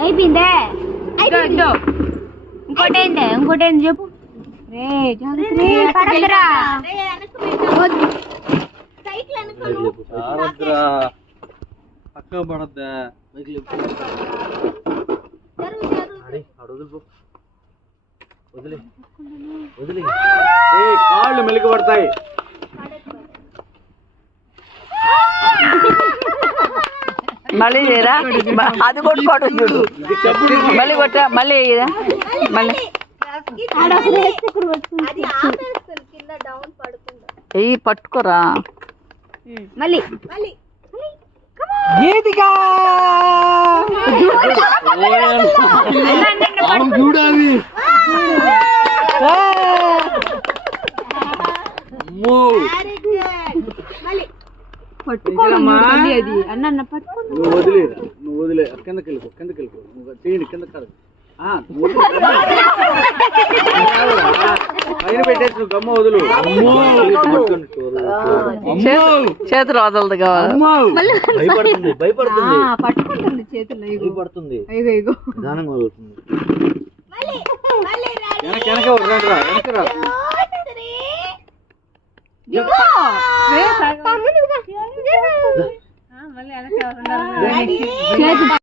అయిపోయిందే. ఇంకోటి ఏంది చెప్పు. పక్క పడద్దా వదిలే వదిలే కాళ్ళు మెలికి పడతాయి. మళ్ళీ చేయరా? అది కొట్టుకోవటం చూడు. మళ్ళీ కొట్ట మళ్ళీ మళ్ళీ ఎయ్యి పట్టుకోరా. మళ్ళీ చూడాలి పట్టుకోవాలి. అది అన్న పట్టుకో. నువ్వు వదిలే కిందకి వెళ్ళిపో నువ్వు చేయండి కింద కాదు పైన పెట్టేసి నువ్వు గమ్మ వదులు. చేతులు వదలదు కావాలి. భయపడుతుంది పట్టుకుంటుంది చేతులు. భయపడుతుంది ఇగో నిదానంగా వదులుతుంది. వెనకరా మళ్ళీ